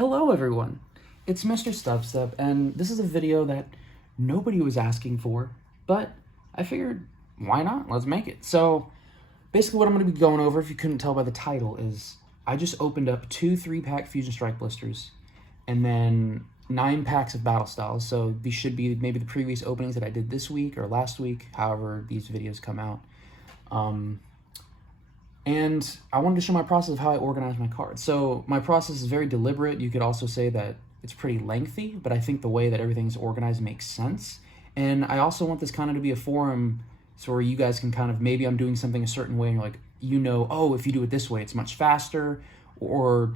Hello everyone, it's MisterStubstep, and this is a video that nobody was asking for, but I figured, why not? Let's make it. So basically what I'm going to be going over, if you couldn't tell by the title, is I just opened up 2 3-pack Fusion Strike blisters, and then 9 packs of Battle Styles, so these should be maybe the previous openings that I did this week or last week, however these videos come out. And I wanted to show my process of how I organize my cards. So my process is very deliberate. You could also say that it's pretty lengthy, but I think the way that everything's organized makes sense. And I also want this kind of to be a forum so where you guys can kind of, maybe I'm doing something a certain way and you're like, oh, if you do it this way, it's much faster. Or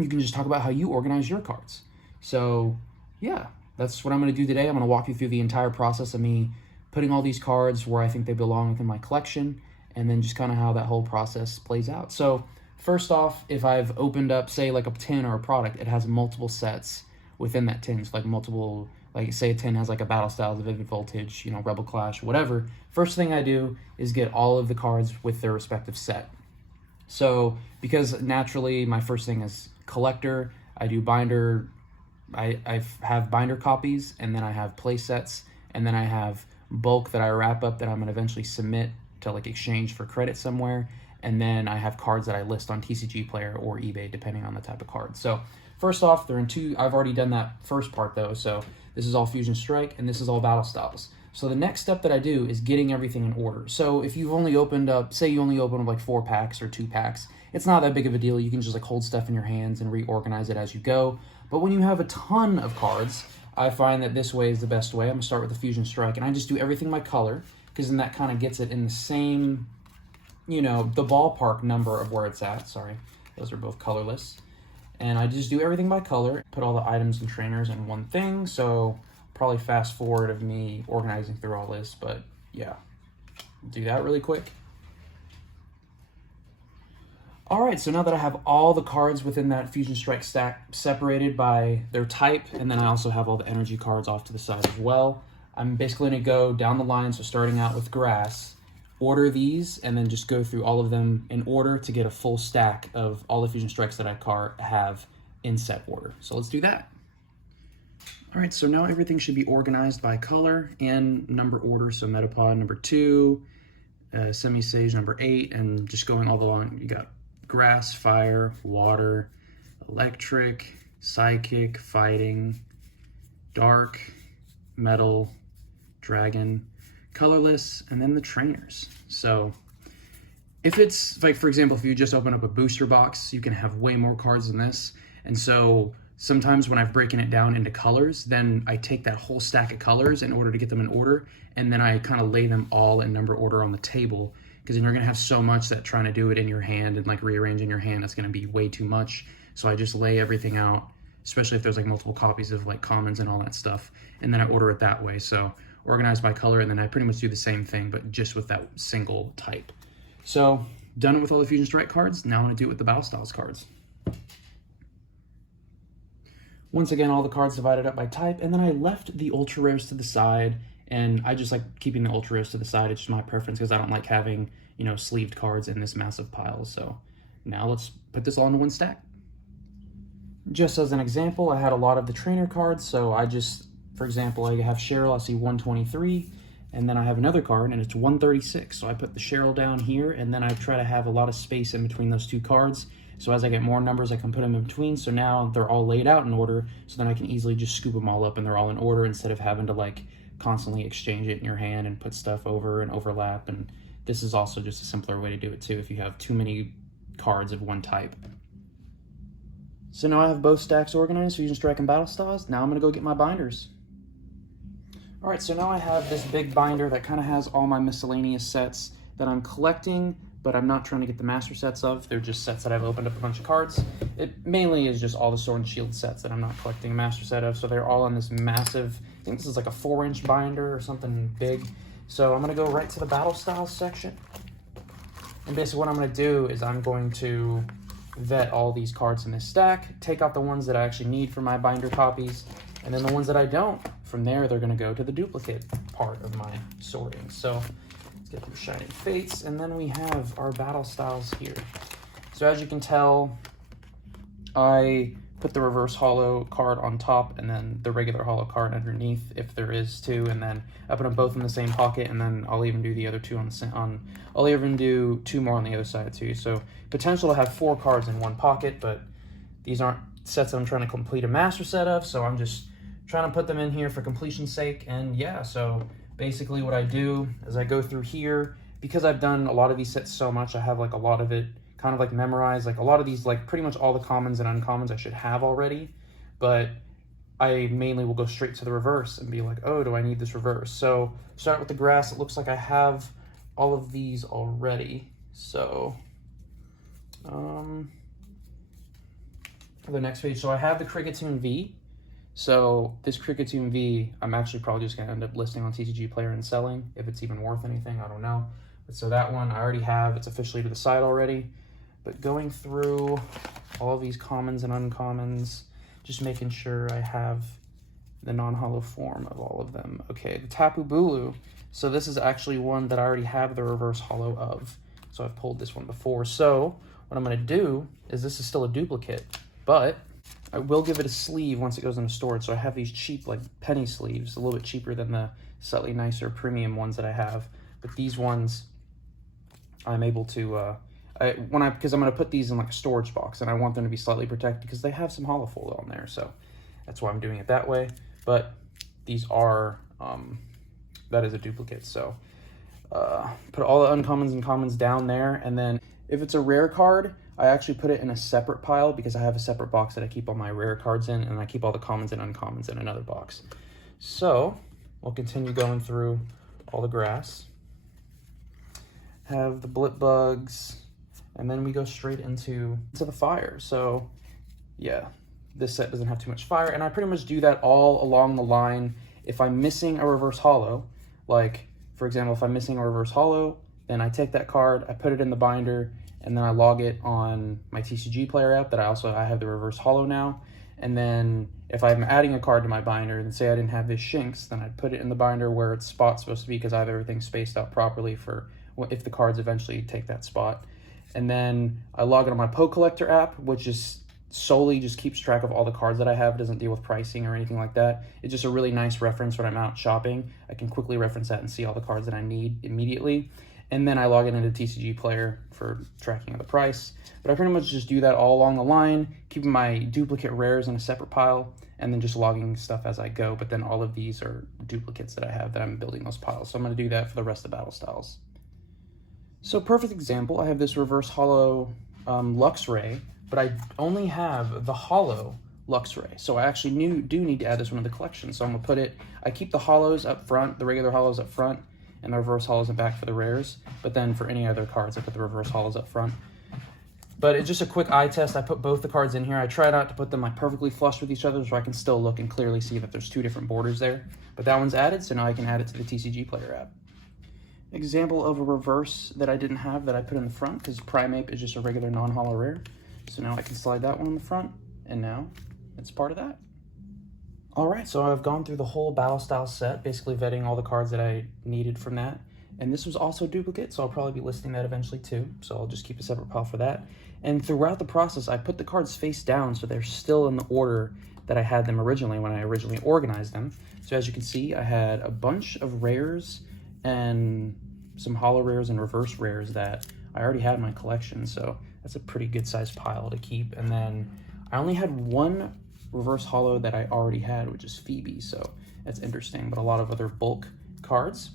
you can just talk about how you organize your cards. So yeah, that's what I'm going to do today. I'm going to walk you through the entire process of me putting all these cards where I think they belong within my collection, and then just kind of how that whole process plays out. So first off, if I've opened up, say, like a tin or a product, it has multiple sets within that tin. So like multiple, like say a tin has like a Battle Styles, a Vivid Voltage, Rebel Clash, whatever. First thing I do is get all of the cards with their respective set. So because naturally my first thing is collector, I do binder, I have binder copies, and then I have play sets, and then I have bulk that I wrap up that I'm gonna eventually submit to like exchange for credit somewhere, and then I have cards that I list on TCG Player or eBay depending on the type of card. So first off, they're in 2. I've already done that first part though, so this is all Fusion Strike and this is all Battle Styles. So the next step that I do is getting everything in order. So if you've only opened up, say you only open up like 4 packs or 2 packs, it's not that big of a deal. You can just like hold stuff in your hands and reorganize it as you go. But when you have a ton of cards, I find that this way is the best way. I'm gonna start with the Fusion Strike, and I just do everything by color, because then that kind of gets it in the same, the ballpark number of where it's at. Sorry, those are both colorless. And I just do everything by color, put all the items and trainers in one thing, so probably fast forward of me organizing through all this, but yeah, do that really quick. All right, so now that I have all the cards within that Fusion Strike stack separated by their type, and then I also have all the energy cards off to the side as well, I'm basically going to go down the line, so starting out with grass, order these, and then just go through all of them in order to get a full stack of all the Fusion Strikes that I have in set order. So let's do that. All right, so now everything should be organized by color and number order. So Metapod number 2, Semi-Sage number 8, and just going all the line. You got grass, fire, water, electric, psychic, fighting, dark, metal, dragon, colorless, and then the trainers. So if it's like, for example, if you just open up a booster box, you can have way more cards than this. And so sometimes when I've broken it down into colors, then I take that whole stack of colors in order to get them in order, and then I kind of lay them all in number order on the table, because then you're gonna have so much that trying to do it in your hand and like rearranging your hand, that's gonna be way too much. So I just lay everything out, especially if there's like multiple copies of like commons and all that stuff, and then I order it that way. So organized by color, and then I pretty much do the same thing, but just with that single type. So done it with all the Fusion Strike cards. Now I'm gonna do it with the Battle Styles cards. Once again, all the cards divided up by type, and then I left the ultra rares to the side, and I just like keeping the ultra rares to the side. It's just my preference because I don't like having, sleeved cards in this massive pile. So now let's put this all into one stack. Just as an example, I had a lot of the trainer cards, so I just, for example, I have Cheryl, I see 123, and then I have another card, and it's 136. So I put the Cheryl down here, and then I try to have a lot of space in between those 2 cards. So as I get more numbers, I can put them in between. So now they're all laid out in order, so then I can easily just scoop them all up and they're all in order instead of having to like constantly exchange it in your hand and put stuff over and overlap. And this is also just a simpler way to do it too if you have too many cards of one type. So now I have both stacks organized, Fusion Strike and Battle Styles. Now I'm gonna go get my binders. All right, so now I have this big binder that kind of has all my miscellaneous sets that I'm collecting, but I'm not trying to get the master sets of. They're just sets that I've opened up a bunch of cards. It mainly is just all the Sword and Shield sets that I'm not collecting a master set of, so they're all in this massive, I think this is like a 4-inch binder or something big. So I'm gonna go right to the Battle Styles section. And basically what I'm gonna do is I'm going to vet all these cards in this stack, take out the ones that I actually need for my binder copies, and then the ones that I don't, from there they're gonna go to the duplicate part of my sorting. So let's get through Shining Fates, and then we have our Battle Styles here. So as you can tell, I put the reverse holo card on top and then the regular holo card underneath if there is two, and then I put them both in the same pocket, and then I'll even do the other two I'll even do two more on the other side too. So potential to have 4 cards in one pocket, but these aren't sets that I'm trying to complete a master set of, so I'm just trying to put them in here for completion's sake. And yeah, so basically what I do is I go through here, because I've done a lot of these sets so much, I have like a lot of it kind of like memorized. Like a lot of these, like pretty much all the commons and uncommons I should have already, but I mainly will go straight to the reverse and be like, oh, do I need this reverse? So start with the grass. It looks like I have all of these already. So for the next page, so I have the Kricketune V. So this Kricketune V, I'm actually probably just going to end up listing on TCG Player and selling, if it's even worth anything, I don't know. But so that one I already have, it's officially to the side already. But going through all these commons and uncommons, just making sure I have the non-holo form of all of them. Okay, the Tapu Bulu. So this is actually one that I already have the reverse holo of. So I've pulled this one before. So what I'm going to do is, this is still a duplicate, but I will give it a sleeve once it goes into storage. So I have these cheap, like penny sleeves, a little bit cheaper than the slightly nicer premium ones that I have. But these ones, I'm able to, because I'm going to put these in like a storage box, and I want them to be slightly protected because they have some holo foil on there. So that's why I'm doing it that way. But these are, that is a duplicate. So put all the uncommons and commons down there. And then if it's a rare card, I actually put it in a separate pile because I have a separate box that I keep all my rare cards in, and I keep all the commons and uncommons in another box. So we'll continue going through all the grass. Have the blip bugs, and then we go straight into the fire. So yeah, this set doesn't have too much fire, and I pretty much do that all along the line. If I'm missing a reverse holo, like for example, if I'm missing a reverse holo, then I take that card, I put it in the binder, and then I log it on my TCG Player app that I have the reverse holo now. And then if I'm adding a card to my binder, and say I didn't have this Shinx, then I'd put it in the binder where its spot's supposed to be, because I have everything spaced out properly for if the cards eventually take that spot. And then I log it on my Poke Collector app, which is solely just keeps track of all the cards that I have. It doesn't deal with pricing or anything like that. It's just a really nice reference when I'm out shopping. I can quickly reference that and see all the cards that I need immediately. And then I log it into TCG Player for tracking of the price. But I pretty much just do that all along the line, keeping my duplicate rares in a separate pile, and then just logging stuff as I go. But then all of these are duplicates that I have that I'm building those piles. So I'm going to do that for the rest of Battle Styles. So perfect example, I have this reverse holo Luxray, but I only have the holo Luxray. So I actually do need to add this one to the collection. So I'm going to put it, I keep the holos up front, the regular holos up front, and the reverse holos in back for the rares. But then for any other cards, I put the reverse holos up front. But it's just a quick eye test. I put both the cards in here. I try not to put them like perfectly flush with each other so I can still look and clearly see that there's 2 different borders there. But that one's added, so now I can add it to the TCG Player app. Example of a reverse that I didn't have that I put in the front, because Primeape is just a regular non-holo rare. So now I can slide that one in the front, and now it's part of that. All right, so I've gone through the whole Battle Style set, basically vetting all the cards that I needed from that. And this was also a duplicate, so I'll probably be listing that eventually too. So I'll just keep a separate pile for that. And throughout the process, I put the cards face down so they're still in the order that I had them originally when I originally organized them. So as you can see, I had a bunch of rares and some holo rares and reverse rares that I already had in my collection. So that's a pretty good sized pile to keep. And then I only had one reverse holo that I already had, which is Phoebe. So that's interesting, but a lot of other bulk cards.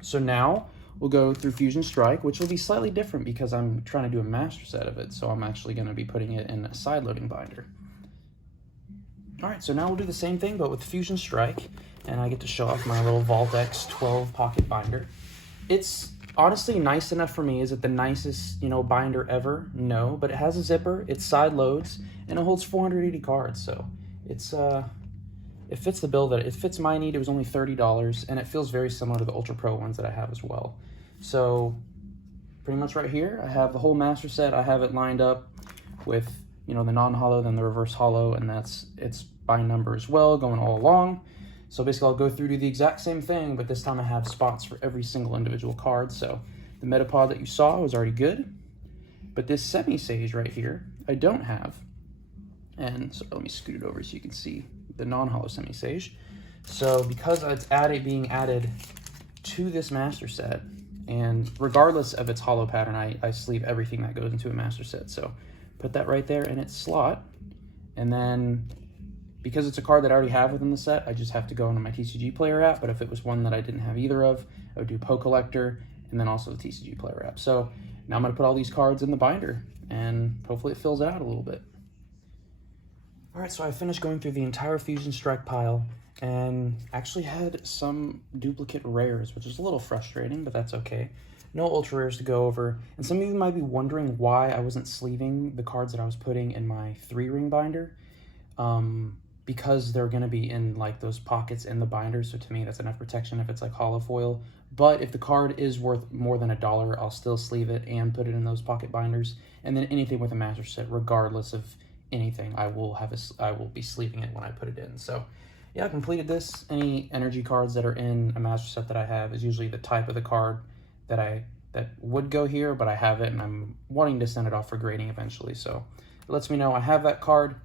So now we'll go through Fusion Strike, which will be slightly different because I'm trying to do a master set of it. So I'm actually going to be putting it in a side loading binder. All right, so now we'll do the same thing, but with Fusion Strike, and I get to show off my little Vault X 12 pocket binder. It's honestly nice enough for me. Is it the nicest, binder ever? No, but it has a zipper, it side loads, and it holds 480 cards. So it's it fits the bill that it fits my need. It was only $30, and it feels very similar to the Ultra Pro ones that I have as well. So pretty much right here, I have the whole master set. I have it lined up with the non-holo, then the reverse holo, and it's by number as well, going all along. So basically I'll go through to the exact same thing, but this time I have spots for every single individual card. So the Metapod that you saw was already good, but this Semi-Sage right here, I don't have. And so let me scoot it over so you can see the non-hollow semi-sage. So because it's being added to this master set, and regardless of its hollow pattern, I sleeve everything that goes into a master set. So put that right there in its slot. And then because it's a card that I already have within the set, I just have to go into my TCG Player app. But if it was one that I didn't have either of, I would do Pokecollector and then also the TCG Player app. So now I'm going to put all these cards in the binder and hopefully it fills it out a little bit. All right, so I finished going through the entire Fusion Strike pile and actually had some duplicate rares, which is a little frustrating, but that's okay. No ultra rares to go over. And some of you might be wondering why I wasn't sleeving the cards that I was putting in my 3-ring binder. Because they're going to be in like those pockets in the binder. So to me, that's enough protection if it's like hollow foil. But if the card is worth more than $1, I'll still sleeve it and put it in those pocket binders. And then anything with a master set, regardless of anything, I will be sleeving it when I put it in. So yeah, I completed this. Any energy cards that are in a master set that I have is usually the type of the card that would go here, but I have it and I'm wanting to send it off for grading eventually. So it lets me know I have that card,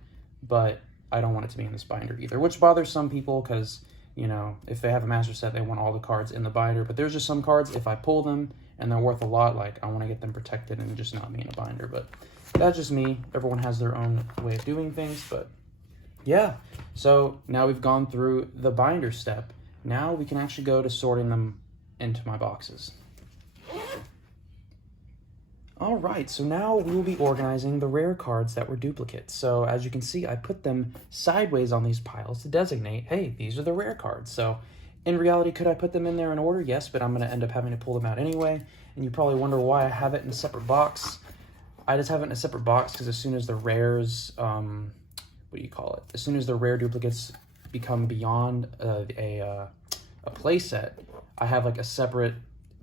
but I don't want it to be in this binder either, which bothers some people because, you know, if they have a master set, they want all the cards in the binder. But there's just some cards, if I pull them and they're worth a lot, like I want to get them protected and just not be in a binder. But that's just me. Everyone has their own way of doing things. But yeah, so now we've gone through the binder step. Now we can actually go to sorting them into my boxes. All right, so now we will be organizing the rare cards that were duplicates. So as you can see, I put them sideways on these piles to designate, hey, these are the rare cards. So in reality, could I put them in there in order? Yes, but I'm gonna end up having to pull them out anyway. And you probably wonder why I have it in a separate box. I just have it in a separate box because as soon as the rares, as soon as the rare duplicates become beyond a play set, I have like a separate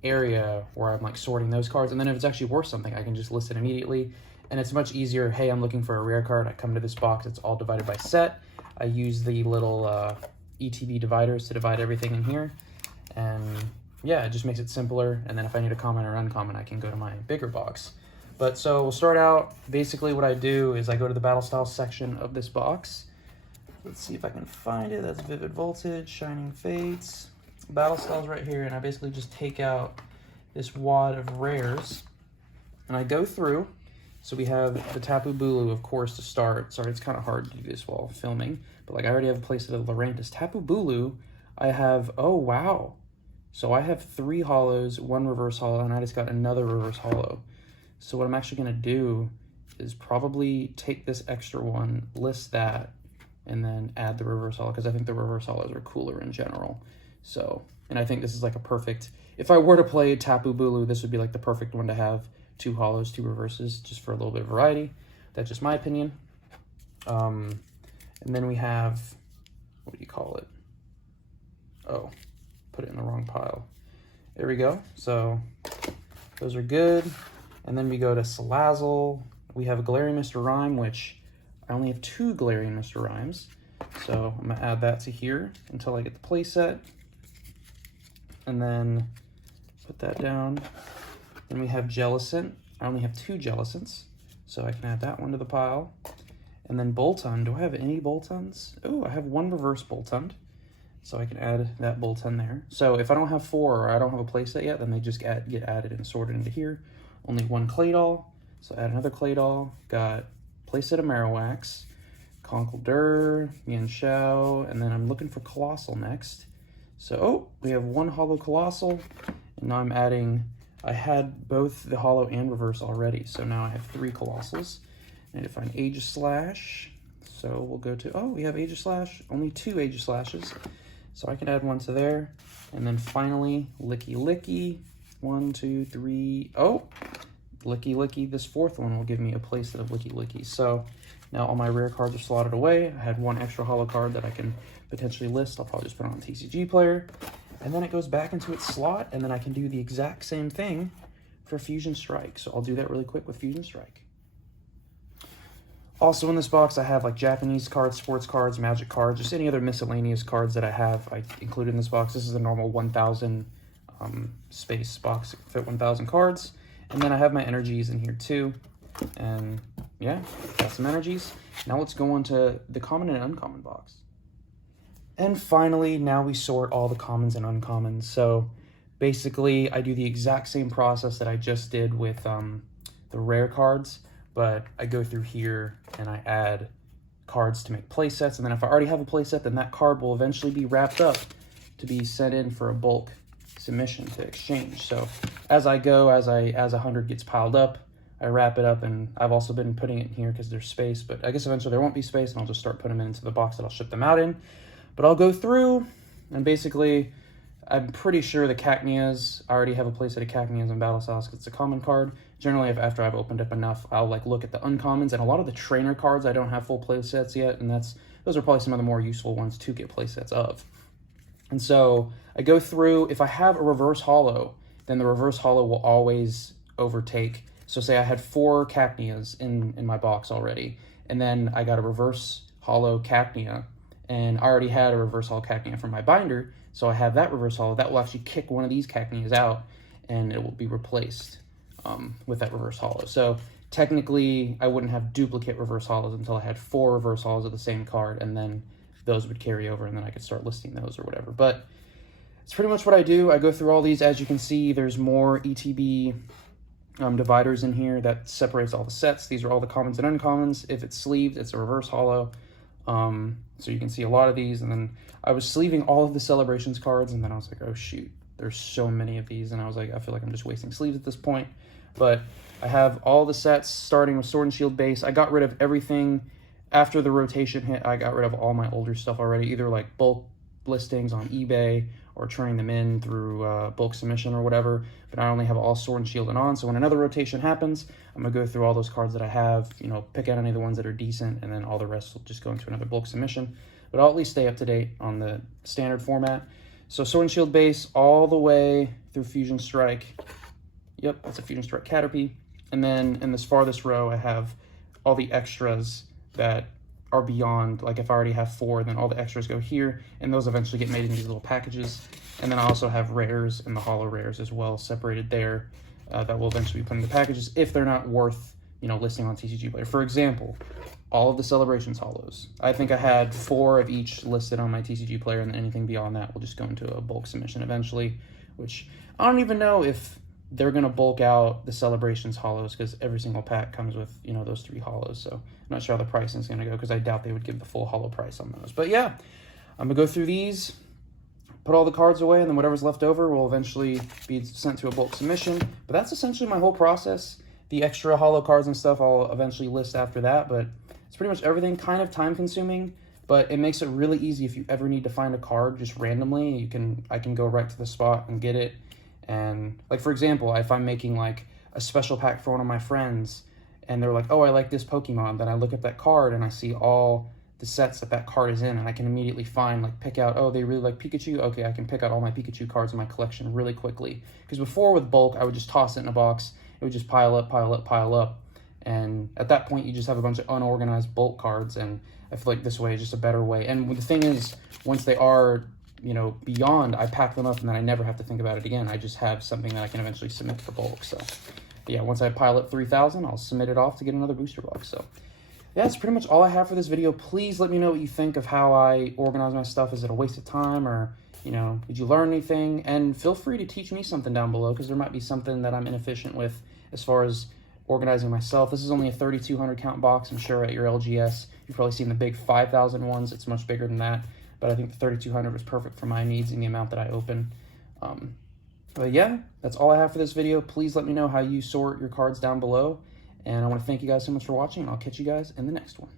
area where I'm like sorting those cards, and then if it's actually worth something, I can just list it immediately, and it's much easier. Hey, I'm looking for a rare card. I come to this box. It's all divided by set. I use the little ETB dividers to divide everything in here, and yeah, it just makes it simpler. And then if I need a common or uncommon, I can go to my bigger box. But so we'll start out. Basically, what I do is I go to the battle style section of this box. Let's see if I can find it. That's Vivid Voltage, Shining Fates. Battle styles right here, and I basically just take out this wad of rares and I go through. So we have the Tapu Bulu, of course, to start. Sorry, it's kind of hard to do this while filming, but like I already have a place at the Lurantis. Tapu Bulu, I have, oh wow. So I have 3 hollows, 1 reverse hollow, and I just got another reverse hollow. So what I'm actually gonna do is probably take this extra one, list that, and then add the reverse hollow, because I think the reverse hollows are cooler in general. So, and I think this is like a perfect, if I were to play Tapu Bulu, this would be like the perfect one to have 2 hollows, 2 reverses, just for a little bit of variety. That's just my opinion. And then we have, what do you call it? Oh, put it in the wrong pile. There we go. So those are good. And then we go to Salazzle. We have a Galarian Mr. Rhyme, which I only have 2 Galarian Mr. Rhymes. So I'm gonna add that to here until I get the play set. And then put that down. Then we have Jellicent. I only have 2 Jellicents, so I can add that one to the pile. And then Boltund. Do I have any Boltunds? Oh, I have 1 reverse Boltund, so I can add that Boltund there. So if I don't have 4 or I don't have a playset yet, then they just get added and sorted into here. Only 1 Claydol, so add another Claydol. Got playset of Marowak, Conkeldurr, Mienshao, and then I'm looking for Colossal next. So, oh, we have 1 hollow Colossal, and now I'm adding, I had both the hollow and reverse already, so now I have 3 Colossals. I need to find Aegislash, so we'll go to, oh, we have Aegislash, only 2 Aegislashes, so I can add 1 to there. And then finally, Licky Licky, 1, 2, 3, oh, Licky Licky, this 4th one will give me a playset of Licky Licky. So now all my rare cards are slotted away. I had 1 extra hollow card that I can potentially list. I'll probably just put it on the TCG player. And then it goes back into its slot, and then I can do the exact same thing for Fusion Strike. So I'll do that really quick with Fusion Strike. Also in this box, I have like Japanese cards, sports cards, magic cards, just any other miscellaneous cards that I have. I included in this box. This is a normal 1,000 space box, fit 1,000 cards. And then I have my energies in here too. And yeah, got some energies. Now let's go into the common and uncommon box. And finally, now we sort all the commons and uncommons. So basically, I do the exact same process that I just did with the rare cards, but I go through here and I add cards to make play sets. And then if I already have a play set, then that card will eventually be wrapped up to be sent in for a bulk submission to exchange. So as I go, as 100 gets piled up, I wrap it up, and I've also been putting it in here because there's space, but I guess eventually there won't be space, and I'll just start putting them into the box that I'll ship them out in. But I'll go through, and basically, I'm pretty sure the Cacneas, I already have a playset of Cacneas in Battle Styles because it's a common card. Generally, after I've opened up enough, I'll like look at the uncommons, and a lot of the trainer cards I don't have full playsets yet, and those are probably some of the more useful ones to get playsets of. And so I go through, if I have a reverse holo, then the reverse holo will always overtake. So say I had 4 Cacneas in my box already, and then I got a reverse holo Cacnea, and I already had a reverse holo Cacnea from my binder, so I have that reverse holo. That will actually kick one of these Cacneas out, and it will be replaced with that reverse holo. So technically, I wouldn't have duplicate reverse holos until I had 4 reverse holos of the same card, and then those would carry over, and then I could start listing those or whatever. But it's pretty much what I do. I go through all these. As you can see, there's more ETB dividers in here that separates all the sets. These are all the commons and uncommons. If it's sleeved, it's a reverse holo. So you can see a lot of these. And then I was sleeving all of the Celebrations cards, and then I was like, oh shoot, there's so many of these. And I was like, I feel like I'm just wasting sleeves at this point. But I have all the sets starting with Sword and Shield base. I got rid of everything after the rotation hit. I got rid of all my older stuff already, either like bulk listings on eBay or turning them in through bulk submission or whatever. But I only have all Sword and Shield and on, so when another rotation happens, I'm going to go through all those cards that I have, you know, pick out any of the ones that are decent, and then all the rest will just go into another bulk submission. But I'll at least stay up to date on the standard format. So Sword and Shield base all the way through Fusion Strike. Yep, that's a Fusion Strike Caterpie. And then in this farthest row, I have all the extras that are beyond, like if I already have 4, then all the extras go here, and those eventually get made in these little packages. And then I also have rares and the holo rares as well, separated there, that will eventually be put into packages if they're not worth, you know, listing on TCG Player. For example, all of the Celebrations holos. I think I had 4 of each listed on my TCG Player, and anything beyond that will just go into a bulk submission eventually, which I don't even know if they're going to bulk out the Celebrations holos, because every single pack comes with, you know, those 3 holos. So I'm not sure how the pricing is going to go, because I doubt they would give the full holo price on those. But yeah, I'm going to go through these, put all the cards away, and then whatever's left over will eventually be sent to a bulk submission. But that's essentially my whole process. The extra holo cards and stuff I'll eventually list after that, but it's pretty much everything. Kind of time consuming, but it makes it really easy if you ever need to find a card just randomly. I can go right to the spot and get it. And like, for example, if I'm making like a special pack for one of my friends and they're like, oh, I like this Pokemon, then I look at that card and I see all the sets that card is in, and I can immediately find, like, pick out, oh, they really like Pikachu. Okay, I can pick out all my Pikachu cards in my collection really quickly. Because before with bulk, I would just toss it in a box. It would just pile up, pile up, pile up. And at that point, you just have a bunch of unorganized bulk cards, and I feel like this way is just a better way. And the thing is, once they are, you know, beyond, I pack them up and then I never have to think about it again. I just have something that I can eventually submit for bulk. So yeah, once I pile up 3,000, I'll submit it off to get another booster box. So yeah, that's pretty much all I have for this video. Please let me know what you think of how I organize my stuff. Is it a waste of time, or, you know, did you learn anything? And feel free to teach me something down below, because there might be something that I'm inefficient with as far as organizing myself. This is only a 3,200 count box. I'm sure at your LGS, you've probably seen the big 5,000 ones. It's much bigger than that, but I think the 3,200 was perfect for my needs and the amount that I open. But yeah, that's all I have for this video. Please let me know how you sort your cards down below. And I want to thank you guys so much for watching, and I'll catch you guys in the next one.